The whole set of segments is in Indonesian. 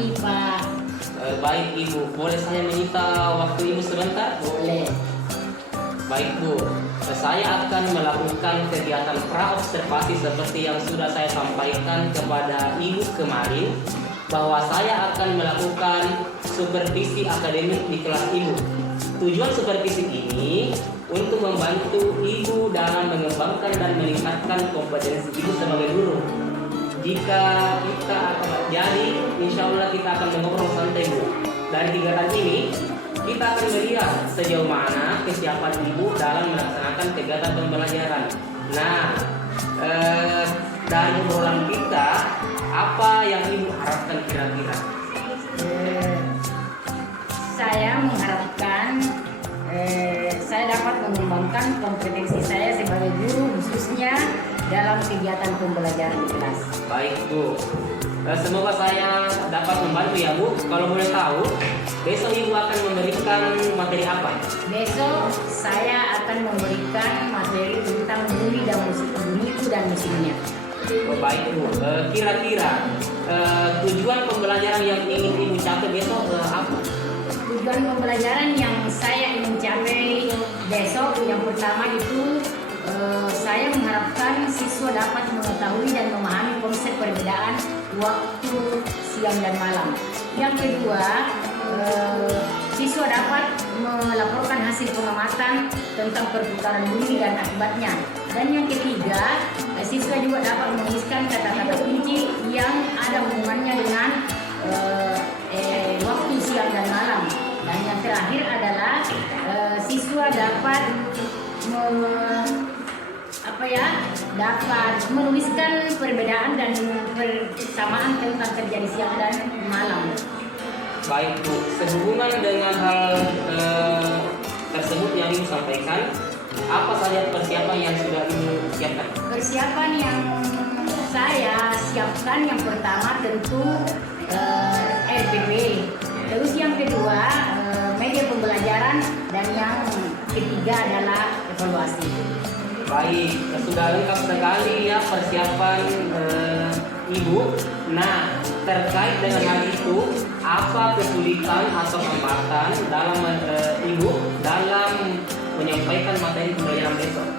pagi, Pak. Baik Ibu, boleh saya meminta waktu Ibu sebentar? Boleh. Baik Bu, saya akan melakukan kegiatan pra-observasi seperti yang sudah saya sampaikan kepada Ibu kemarin, bahwa saya akan melakukan supervisi akademik di kelas Ibu. Tujuan supervisi ini untuk membantu Ibu dalam mengembangkan dan meningkatkan kompetensi Ibu sebagai guru. Jika kita akan jadi, insya Allah kita akan mengobrol santai Bu. Dari kegiatan ini, kita akan melihat sejauh mana kesiapan Ibu dalam melaksanakan kegiatan pembelajaran. Nah, dari obrolan kita, apa yang Ibu harapkan kira-kira? Saya mengharapkan saya dapat mengembangkan kompetensi saya sebagai guru, khususnya dalam kegiatan pembelajaran di kelas. Baik Bu, semoga saya dapat membantu ya Bu. Kalau boleh tahu, besok Ibu akan memberikan materi apa? Besok saya akan memberikan materi tentang bunyi dan musiknya. Oh, baik Bu, kira-kira tujuan pembelajaran yang ingin Ibu capai besok apa? Tujuan pembelajaran yang saya ingin capai besok yang pertama itu saya mengharapkan siswa dapat mengetahui dan memahami konsep perbedaan waktu siang dan malam. Yang kedua, siswa dapat melaporkan hasil pengamatan tentang perputaran bunyi dan akibatnya. Dan yang ketiga, siswa juga dapat menuliskan kata-kata kunci yang ada hubungannya dengan waktu siang dan malam. Dan yang terakhir adalah siswa dapat dapat menuliskan perbedaan dan persamaan tentang terjadi siang dan malam. Baik Bu, sehubungan dengan hal tersebut yang Ibu sampaikan, apa saja persiapan yang sudah Ibu siapkan? Persiapan yang saya siapkan yang pertama tentu RPP, terus yang kedua media pembelajaran, dan yang ketiga adalah evaluasi. Baik, sudah lengkap sekali ya persiapan Ibu. Nah, terkait dengan hal itu, apa kesulitan atau hambatan dalam Ibu dalam menyampaikan materi pembelajaran besok?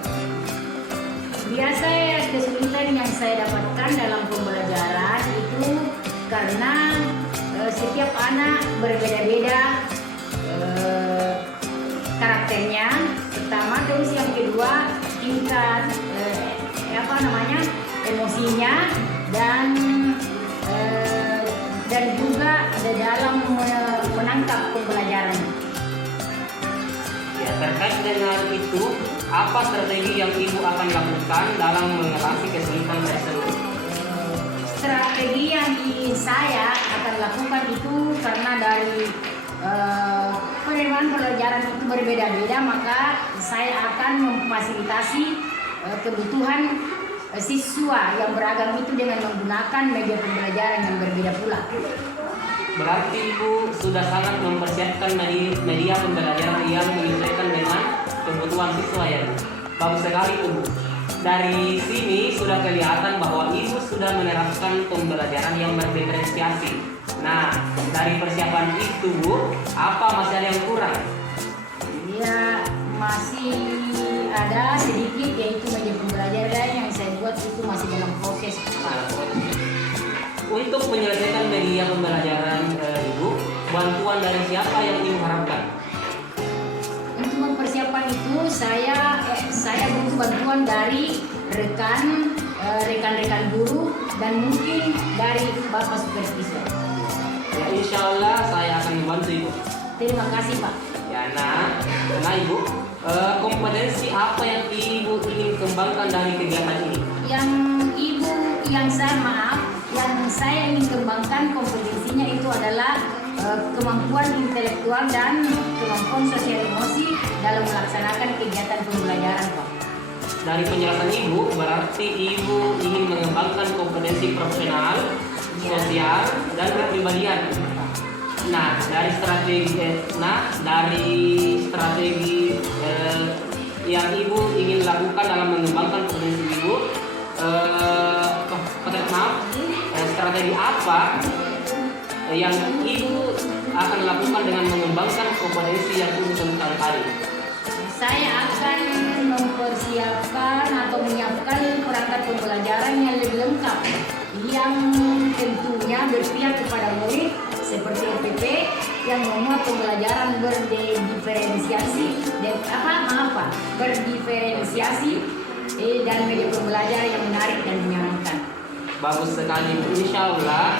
Biasa kesulitan yang saya dapatkan dalam pembelajaran itu karena setiap anak berbeda-beda karakternya pertama, terus yang kedua tingkat emosinya dan juga dalam menangkap pembelajaran. Ya, terkait dengan itu, apa strategi yang Ibu akan lakukan dalam mengatasi kesulitan tersebut? Strategi yang saya akan lakukan itu karena dari penerimaan pelajaran itu berbeda-beda, maka saya akan memfasilitasi kebutuhan siswa yang beragam itu dengan menggunakan media pembelajaran yang berbeda pula. Berarti Ibu sudah sangat mempersiapkan media pembelajaran yang menyesuaikan dengan kebutuhan siswa ya Bu. Bagus sekali Bu. Dari sini sudah kelihatan bahwa Ibu sudah menerapkan pembelajaran yang berdiferensiasi. Nah, dari persiapan itu Bu, apa masih ada yang kurang? Ya, masih ada sedikit, yaitu media pembelajaran yang saya buat itu masih dalam proses. Untuk menyelesaikan media pembelajaran Ibu, bantuan dari siapa yang Ibu harapkan? Untuk mempersiapkan itu saya butuh bantuan dari rekan-rekan guru dan mungkin dari Bapak Supervisor. Ya, insya Allah saya akan membantu Ibu. Terima kasih Pak. Ya, nah Ibu, kompetensi apa yang Ibu ingin kembangkan dari kegiatan ini? Yang saya ingin kembangkan kompetensinya itu adalah kemampuan intelektual dan kemampuan sosial emosi dalam melaksanakan kegiatan pembelajaran Pak. Dari penjelasan Ibu, berarti Ibu ingin mengembangkan kompetensi profesional, sosial, dan kepribadian. Nah, dari strategi yang Ibu ingin lakukan dalam mengembangkan kompetensi Ibu, strategi apa yang ibu akan lakukan dengan mengembangkan kompetensi yang ibu sebutkan tadi? Saya akan mempersiapkan atau menyiapkan perangkat pembelajaran yang lebih lengkap yang tentunya berpihak kepada murid seperti RPP yang memuat pembelajaran berdiferensiasi berdiferensiasi dan media pembelajaran yang menarik dan menyenangkan. Bagus sekali Bu. Insya Allah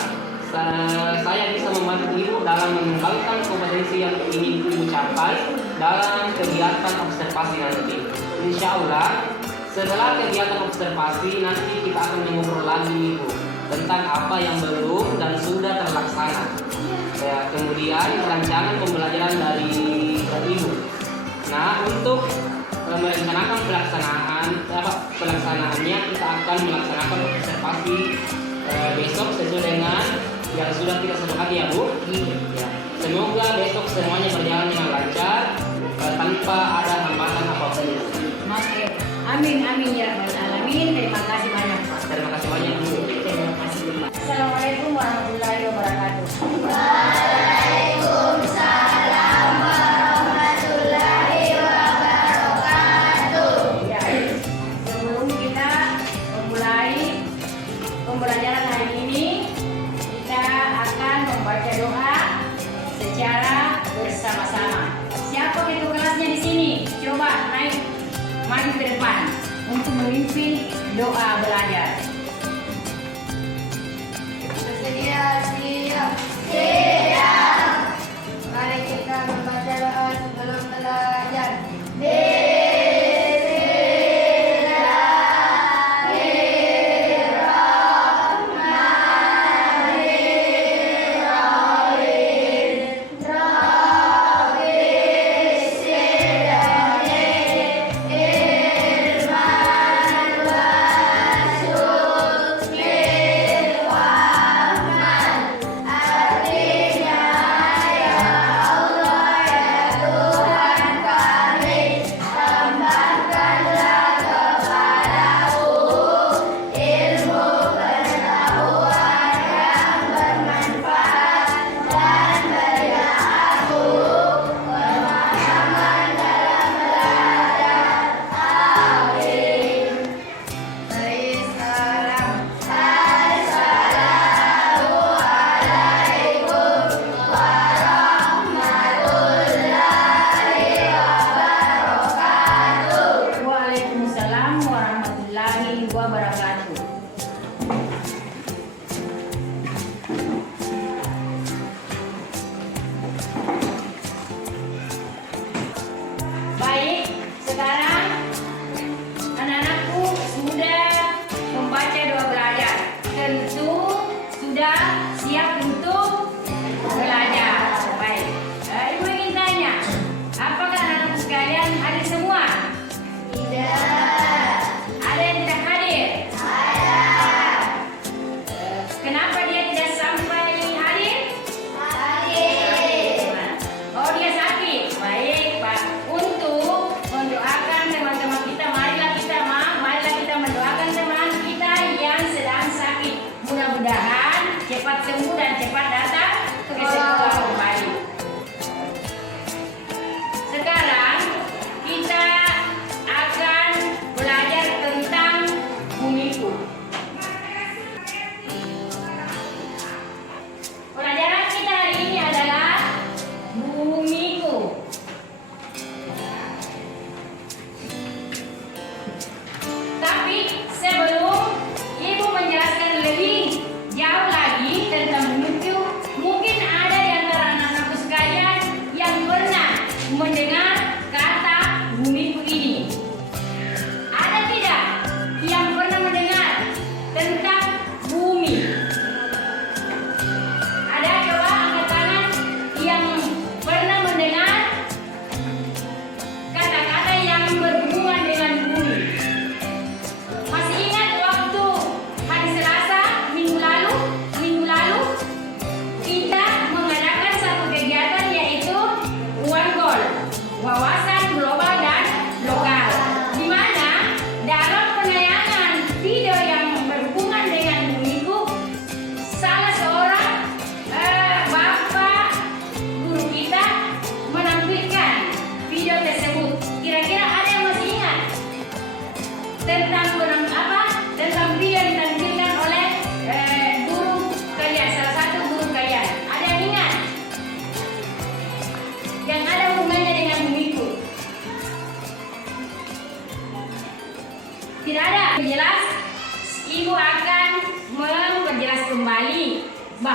saya bisa membantu ibu dalam mengembangkan kompetensi yang ingin ibu capai dalam kegiatan observasi nanti. Insya Allah setelah kegiatan observasi nanti kita akan mengobrol lagi ibu tentang apa yang belum dan sudah terlaksana. Ya, kemudian rancangan pembelajaran dari ibu. Nah, untuk merencanakan pelaksanaannya kita akan melaksanakan observasi besok sesuai dengan yang sudah kita sepakati ya Bu. Ya. Semoga besok semuanya berjalan dengan lancar tanpa ada hambatan apapun. Oke. Amin amin ya rabbal alamin. Terima kasih banyak Pak. Terima kasih banyak Bu. Terima kasih Pak. Assalamualaikum warahmatullahi wabarakatuh. Ya, sebelum kita memulai pembelajaran hari ini, kita akan membaca doa secara bersama-sama. Siapa ketua kelasnya di sini? Coba naik maju ke depan untuk memimpin doa belajar. Siap. Mari kita membaca doa sebelum belajar.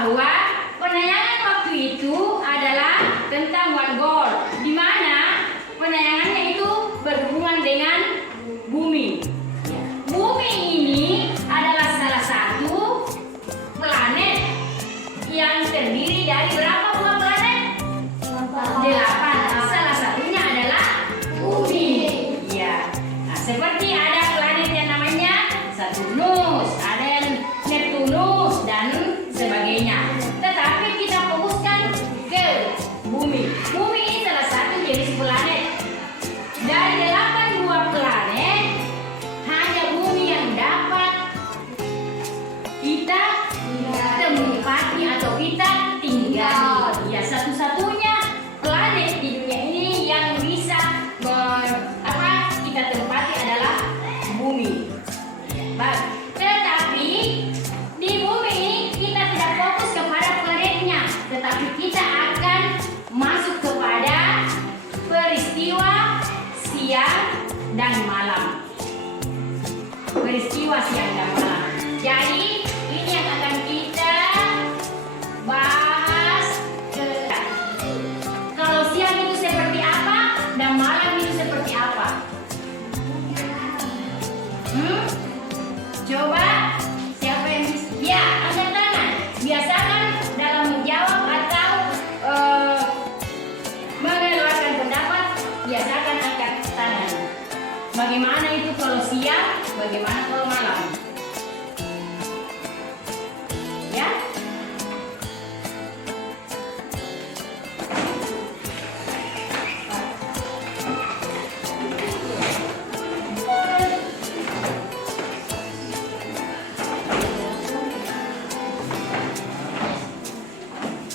bahwa penayangan waktu itu adalah tentang one god, di mana penayangannya itu berhubungan dengan bumi. Bumi ini adalah salah satu planet yang terdiri dari berapa buah planet? 8. Salah satunya adalah bumi. Ya. Nah, seperti ada planet yang namanya Saturnus, ada yang Neptunus dan sebagainya. Tetapi kita fokuskan ke bumi. Bumi ini salah satu jenis planet. Dari 8 buah planet, hanya bumi yang dapat kita tempati atau kita tinggali. Ya, satu-satunya planet di dunia ini yang bisa kita tempati adalah bumi. Baik. Tetapi di bumi ini kita tidak fokus kepada planetnya, tetapi kita akan masuk kepada peristiwa siang dan malam. Peristiwa siang dan malam. Jadi ini yang akan kita bahas. Kalau siang itu seperti apa dan malam itu seperti apa? Coba siapa yang bisa? Ya, angkat tangan. Biasakan dalam menjawab atau mengeluarkan pendapat, biasakan angkat tangan. Bagaimana itu kalau siang? Bagaimana kalau malam? Ya?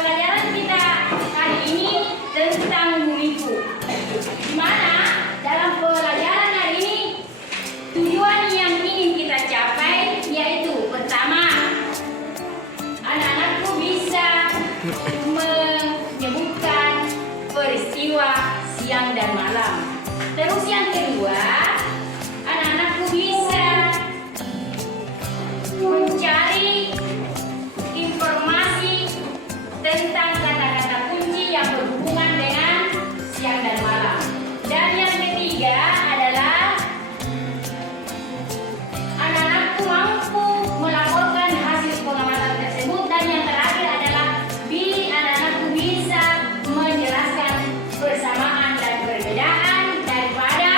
Pelajaran kita hari ini tentang bumiku. Di mana dalam pelajaran hari ini tujuan yang ingin kita capai yaitu pertama, anak-anakku bisa menyebutkan peristiwa siang dan malam. Terus yang kedua, anak-anakku bisa mencari informasi tentang kata-kata kunci yang berhubungan dengan siang dan malam. Dan yang ketiga adalah anak-anakku mampu melaporkan hasil pengamatan tersebut. Dan yang terakhir adalah anak-anakku bisa menjelaskan persamaan dan perbedaan daripada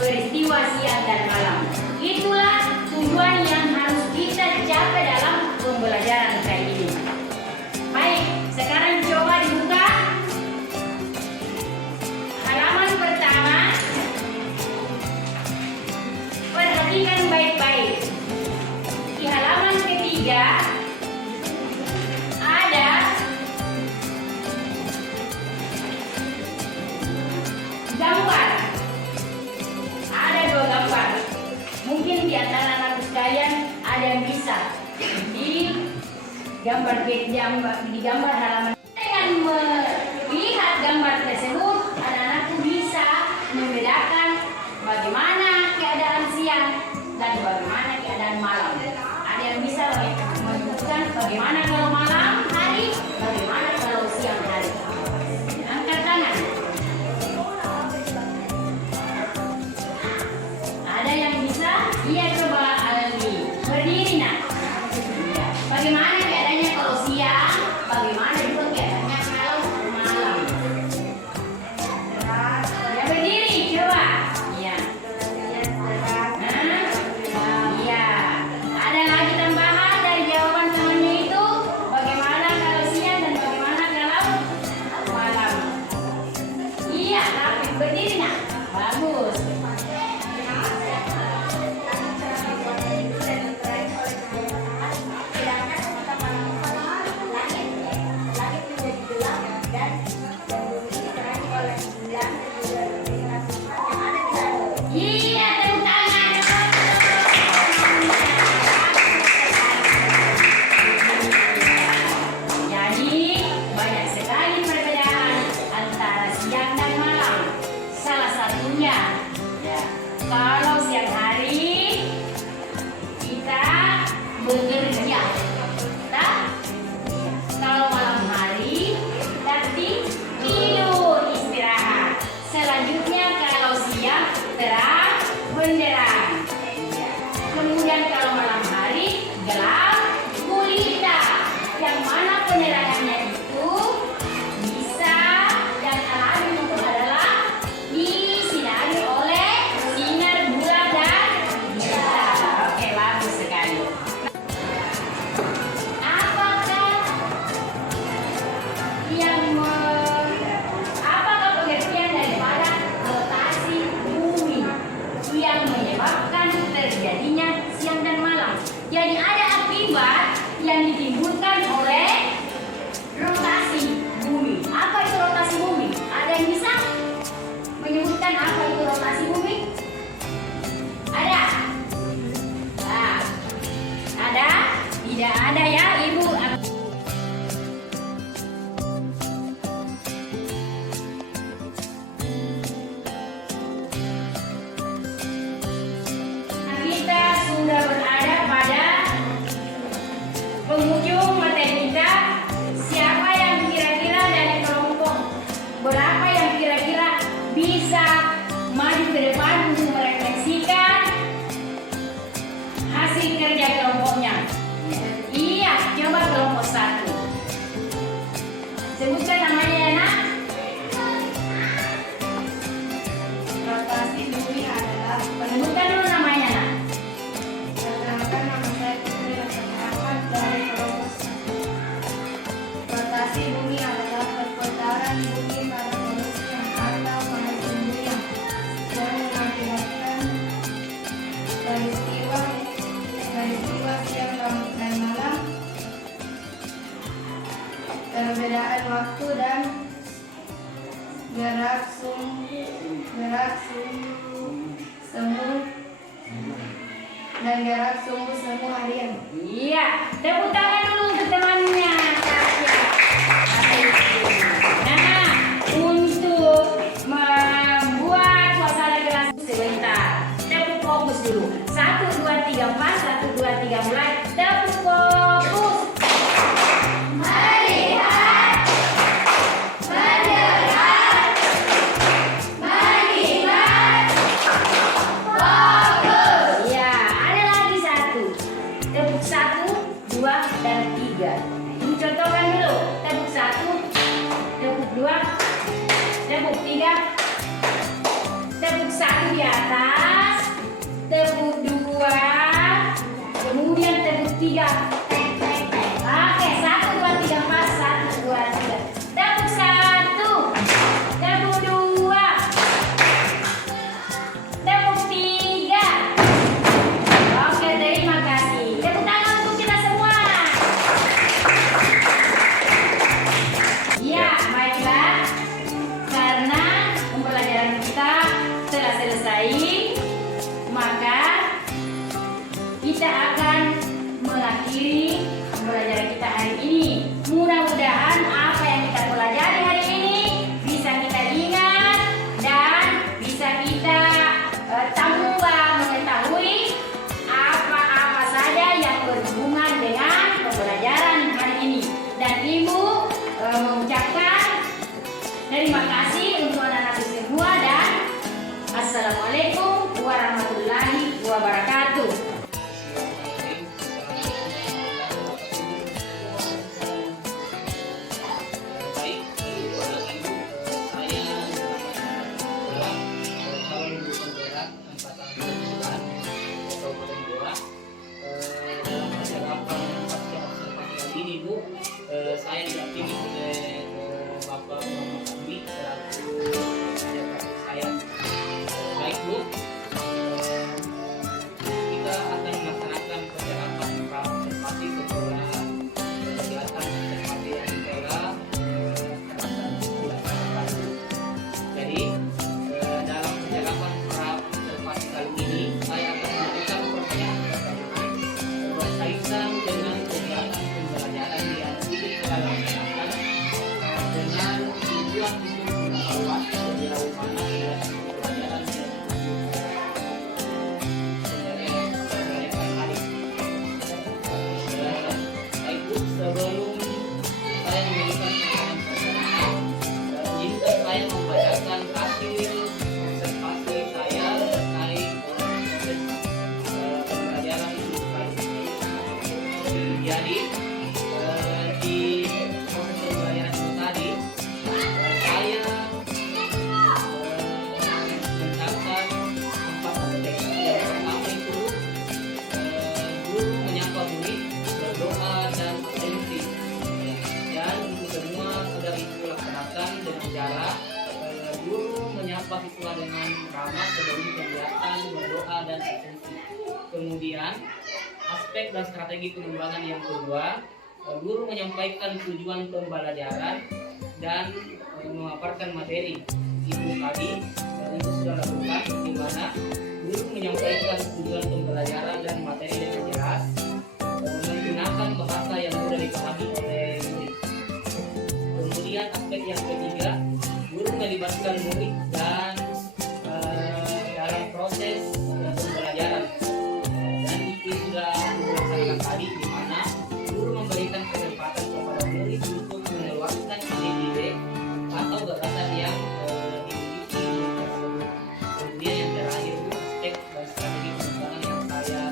peristiwa siang dan malam. Itulah tujuan yang harus kita capai dalam pembelajaran kali ini. Baik, sekarang coba dibuka halaman pertama. Perhatikan baik-baik. Di halaman ketiga ada gambar. Ada 2 gambar. Mungkin di antara anak sekalian ada yang bisa di gambar halaman. Dengan melihat gambar tersebut, anak-anakku bisa membedakan bagaimana keadaan siang dan bagaimana keadaan malam. Ada yang bisa menunjukkan bagaimana kalau malam hari, bagaimana kalau siang hari. Angkat tangan. Ada yang bisa? Iya, coba Aldi. Berdiri nak. Ya. Bagaimana keadaannya kalau siang? Bagaimana juga keadaannya kalau malam? Ya, berdiri coba. Iya. Iya. Ada lagi tambahan dari jawaban temannya itu? Sebutkan namanya ya nak. Rotasi bumi adalah Sebutkan dulu namanya nak. perkenalkan nama saya Putri Rasani Ahmad dari kelompok 1. Rotasi bumi adalah perputaran bumi pada manusia atau pada tumbuhan yang mengakibatkan peristiwa siang dan malam, perbedaan waktu dan gerak sumbu semu harian. Iya, tepuk tangan dulu untuk temannya. Nah, untuk membuat suasana kelas sebentar, tepuk fokus dulu. 1, 2, 3, 4, 1, 2, 3, mulai. Tepuk fokus. Melihat, mendengar, mengingat, fokus. Ya, ada lagi 1. Tepuk 1, 2, dan 3. Contohkan dulu. Tepuk 1, tepuk 2, tepuk 3, tepuk 1 di atas, tepuk 2, kemudian tepuk 3. Oke, 1, 2, 3, 4, 1, 2, 3. Tepuk 1, tepuk 2, tepuk 3. Oke, terima kasih. Tepuk tangan untuk kita semua. Ya, baiklah. Karena pembelajaran kita telah selesai, maka kita akan mengakhiri pembelajaran kita hari ini. Mudah-mudahan apa yang kita pelajari hari ini bisa kita ingat dan bisa kita tambah mengetahui apa-apa saja yang berhubungan dengan pembelajaran hari ini. Dan Ibu mengucapkan terima kasih untuk anak-anak semua dan Assalamualaikum warahmatullahi wabarakatuh. Baik, pada ibu, saya calon ibu penggerak angkatan 9 Kabupaten Goa. Dalam percakapan pasca observasi kali ini Bu, saya didampingi oleh Bapak Muhammad Hamdi selaku penjaga saya. Baik Bu, kita akan melaksanakan percakapan pra-observasi setelah kegiatan observasi yang telah dilaksanakan. Jadi dalam percakapan pra-observasi kali ini saya akan memberikan pertanyaan berkaitan dengan kegiatan pembelajaran yang telah dilaksanakan dengan tujuan untuk mengevaluasi sejauh mana kegiatan pembelajaran yang diselenggarakan hari ini. Baik Bu, sebelum saya memberikan pertanyaan, izinkan saya membacakan hasil observasi saya terkait proses pembelajaran ini. Jadi di proses pembelajaran itu tadi saya mencatat 4 aspek. Yang pertama itu guru menyapa murid, berdoa dan absensi. Dan itu semua sudah Ibu laksanakan dengan cara guru menyapa siswa dengan ramah sebelum kegiatan berdoa dan absensi. Kemudian aspek dan strategi pengembangan yang kedua, guru menyampaikan tujuan pembelajaran dan memaparkan materi. Ibu tadi itu sudah lakukan, di mana guru menyampaikan tujuan pembelajaran dan materi dengan jelas, menggunakan bahasa yang mudah dipahami oleh murid. Kemudian aspek yang ketiga, guru melibatkan murid dan dalam proses pembelajaran. Dan itu sudah dilaksanakan tadi, di mana guru memberikan kesempatan kepada murid untuk mengeluarkan ide-ide atau gagasan yang dimiliki murid tersebut. Kemudian yang terakhir itu aspek dan strategi pengembangan yang saya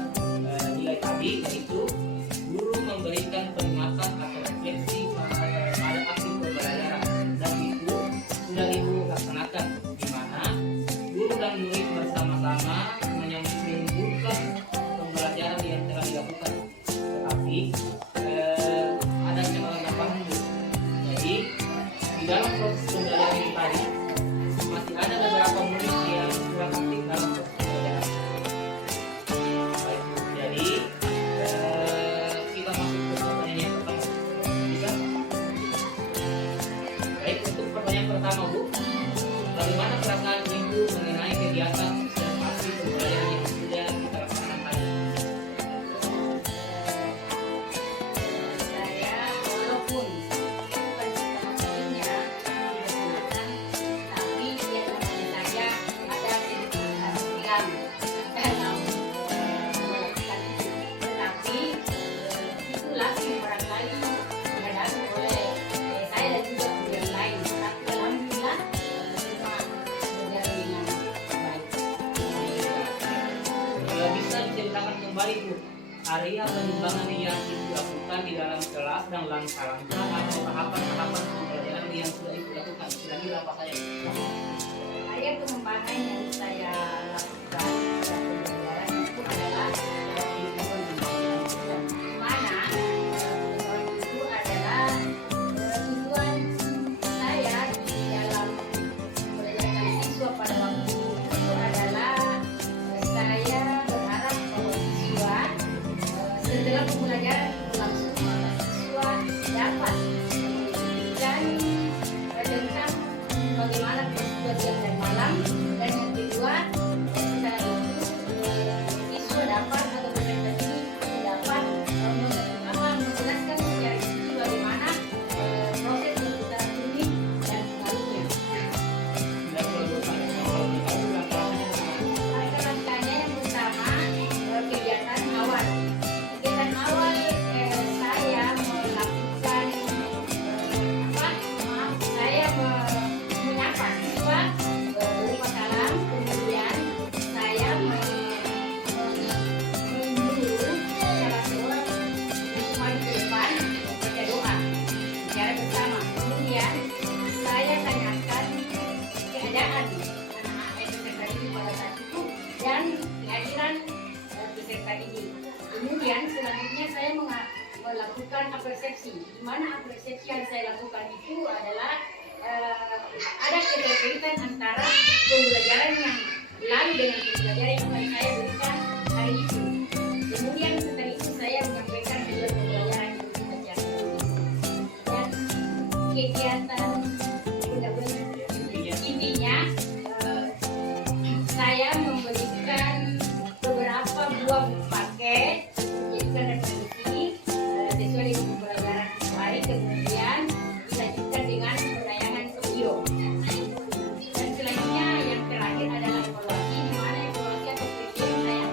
nilai tadi, yaitu guru memberikan peringatan atau refleksi pada aksi pembelajaran dalam proses pembelajaran ini tadi masih ada beberapa murid yang kurang aktif dalam proses pembelajaran. Baik, jadi kita masuk ke pertanyaan yang pertama. Bisa? Baik, untuk pertanyaan pertama Bu, bagaimana perasaan Ibu mengenai kegiatan observasi pembelajaran yang sudah kita laksanakan tadi? Saya walaupun bukan sepenuhnya digunakan, tapi dia namanya saya ada sedikit kesulitan dalam melakukan itu. Tetapi itulah yang barangkali dihadapi oleh saya dan juga yang lain. Tapi alhamdulillah semua berjalan dengan baik. Bisa diceritakan kembali Bu, area pengembangan yang Ibu lakukan di dalam kelas dan langkah-langkah atau tahapan-tahapan pembelajaran yang sudah Ibu lakukan, kira-kira apa saja? Area pengembangan yang saya lakukan dalam pembelajaran itu adalah pengetahuan di mana pengetahuan itu adalah tujuan saya di dalam belajar siswa pada waktu itu adalah saya berharap bahwa siswa setelah pembelajaran berlangsung siswa dapat dan tentang bagaimana peristiwa siang dan malam, dan yang kedua setelah itu siswa dapat atau peserta ini dapat menjelaskan secara rinci bagaimana proses perputaran bumi dan pengaruhnya. Dan kalau bertanya soal tahu langkah-langkahnya bagaimana? Langkah-langkahnya yang pertama kegiatan awal. Kegiatan awal saya melakukan saya menyapa siswa berupa salam, kemudian saya menyuruh salah seorang maju ke depan membaca doa secara bersama. Kemudian saya tanyakan keadaan anak-anak peserta didik pada saat itu dan kehadiran peserta didik. Kemudian selanjutnya saya melakukan persepsi. Di mana persepsi yang saya lakukan itu adalah ada keterkaitan antara pembelajaran yang lalu dengan pembelajaran yang akan saya berikan hari itu. Kemudian setelah itu saya menyampaikan juga pembelajaran yang kita cari. Dan kegiatan intinya saya memberikan beberapa buah paket dijadikan referensi sesuai dengan pembelajaran hari, kemudian dilanjutkan dengan penayangan video. Dan selanjutnya yang terakhir adalah evaluasi, di mana evaluasi atau review yang saya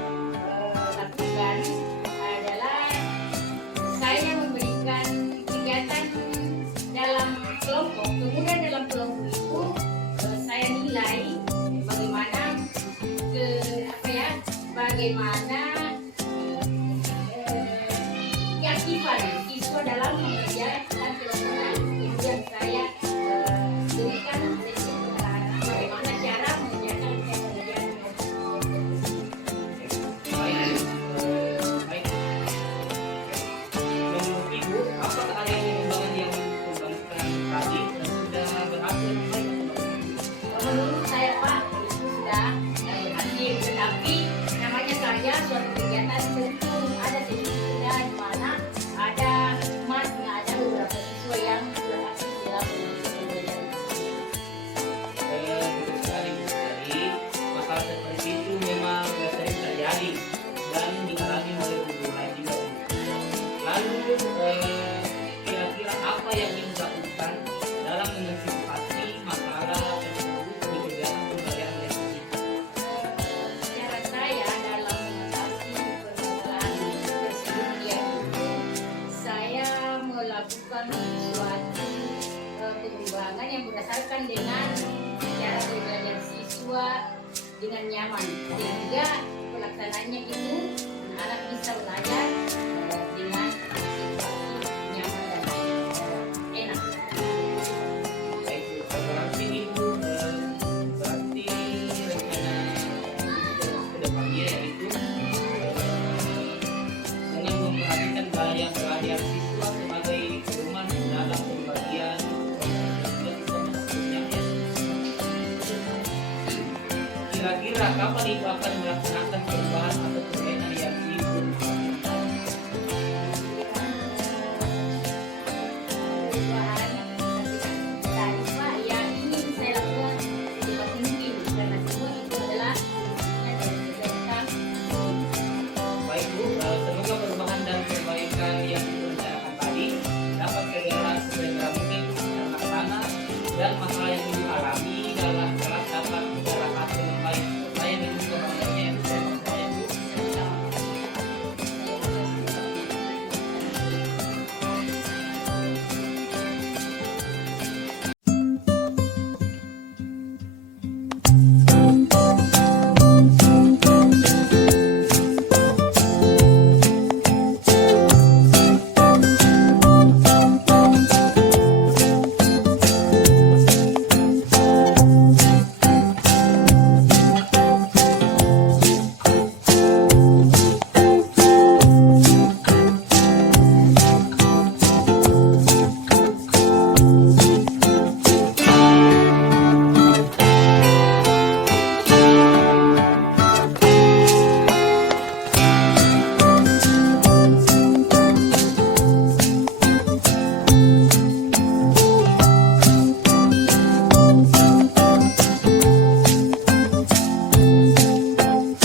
lakukan adalah saya memberikan kegiatan dalam kelompok. Kemudian dalam kelompok itu saya nilai bagaimana bagaimana keaktifan siswa dalam mengerjakan kelompok. Kemudian saya berikan lesson bagaimana cara mengerjakan pembelajaran kelompok. Baik. Menurut Ibu, apakah area pengembangan yang dikembangkan tadi sudah berhasil? Menurut saya Pak, itu sudah berhasil, tetapi namanya karya suatu kegiatan tentu ada sedikitnya di mana ada masnya, ada beberapa siswa yang berhasil dalam pembelajaran. Betul sekali Bu. Jadi masalah seperti itu memang sering terjadi dan dialami oleh guru lain juga Bu. Lalu kira-kira apa yang Ibu lakukan dalam mengantisipasi masalah tersebut di kegiatan pembelajaran lesson? Cara saya dalam mengatasi permasalahan tersebut yaitu saya melakukan suatu pengembangan yang berdasarkan dengan cara belajar siswa dengan nyaman, sehingga pelaksanaannya itu anak bisa belajar dengan situasi nyaman dan enak. Baik Bu, berarti Ibu berarti rencana kedepannya yaitu dengan memperhatikan gaya belajar siswa sebagai pedoman dalam pembagian kira-kira kapan Ibu akan melaksanakan perubahan atau perbaikan yang Ibu inginkan? Perubahan tadi Pak yang ingin saya lakukan secepat mungkin karena semua itu adalah yang dari pemerintah. Baik Bu, semoga perubahan dan perbaikan yang Ibu rencanakan tadi dapat segera mungkin terlaksana dan masalah yang Ibu alami dalam